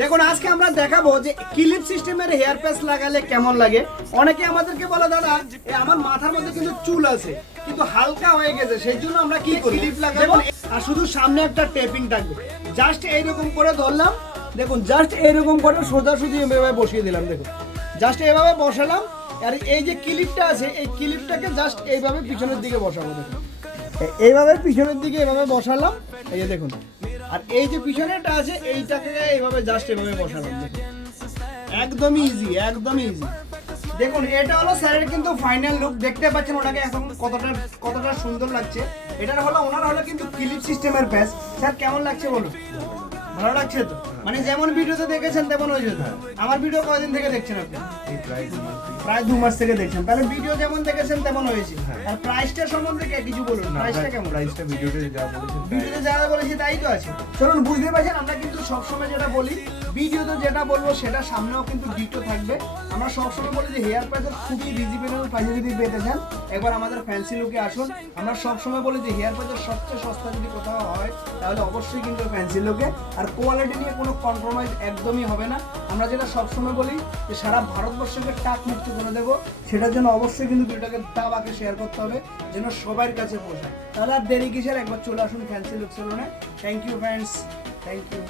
দেখুন আজকে আমরা দেখাবো যে ক্লিপ সিস্টেমের হেয়ার প্যাচ লাগালে কেমন লাগে। অনেকে আমাদেরকে বলে দাদা আমার মাথার মধ্যে কিন্তু চুল আছে কিন্তু হালকা হয়ে গেছে, সেই জন্য আমরা কি করি ক্লিপ লাগাবো আর শুধু সামনে একটা টেপিং থাকবে। জাস্ট এইরকম করে ধরলাম, দেখুন জাস্ট এইরকম করে সোজাসুজি এভাবে বসিয়ে দিলাম। দেখুন জাস্ট এইভাবে বসালাম, আর এই যে ক্লিপটা আছে এই ক্লিপটাকে জাস্ট এইভাবে পিছনের দিকে বসাবো। দেখুন এইভাবে পিছনের দিকে এভাবে বসালাম, এই যে দেখুন। আর এই যে পিছনেটা আছে এইটাকে এইভাবে জাস্ট এভাবে বসালাম। একদমই ইজি, একদমই ইজি। দেখুন এটা হলো স্যারের কিন্তু ফাইনাল লুক, দেখতে পাচ্ছেন ওনাকে এখন কতটা সুন্দর লাগছে। এটার হলো ওনার হলো কিন্তু ক্লিপ সিস্টেমের প্যাচ। স্যার কেমন লাগছে বলুন? ভালো লাগছে তো? মানে যেমন ভিডিওতে দেখেছেন তেমন হয়েছে তো? আমার ভিডিও কয়দিন থেকে দেখছেন আপনি? প্রায় 2 মাস থেকে দেখছেন। তাহলে ভিডিও যেমন দেখেছেন তেমন হয়েছে। আর প্রাইসটা সম্বন্ধে কিছু বলুন, প্রাইসটা কেমন? প্রাইসটা ভিডিওতে যা বলেছি তাই তো আছে। চলুন বুঝতে পারছেন, আমরা কিন্তু সবসময় যেটা বলি ভিডিওতে যেটা বলবো সেটা সামনেও কিন্তু ডিটো থাকবে। আমরা সবসময় বলি যে হেয়ার প্যাচের খুবই রিজনেবল প্রাইসে যদি পেতে চান একবার আমাদের ফ্যান্সি লুকে আসুন। আমরা সবসময় বলি যে হেয়ার প্যাচের সবচেয়ে সস্তা যদি কোথাও হয় তাহলে অবশ্যই কিন্তু ফ্যান্সি লুকে। আর কোয়ালিটি নিয়ে কোনো কম্প্রোমাইজ একদমই হবে না। আমরা যেটা সবসময় বলি যে সারা ভারতবর্ষকে টাক মুক্ত করে দেবো, সেটার জন্য অবশ্যই কিন্তু ভিডিওটাকে দাবাকে শেয়ার করতে হবে যেন সবার কাছে পৌঁছায়। তাহলে আর দেরি কিসের, একবার চলে আসুন ফ্যান্সি লুক সেলুনে। Thank you friends, thank you.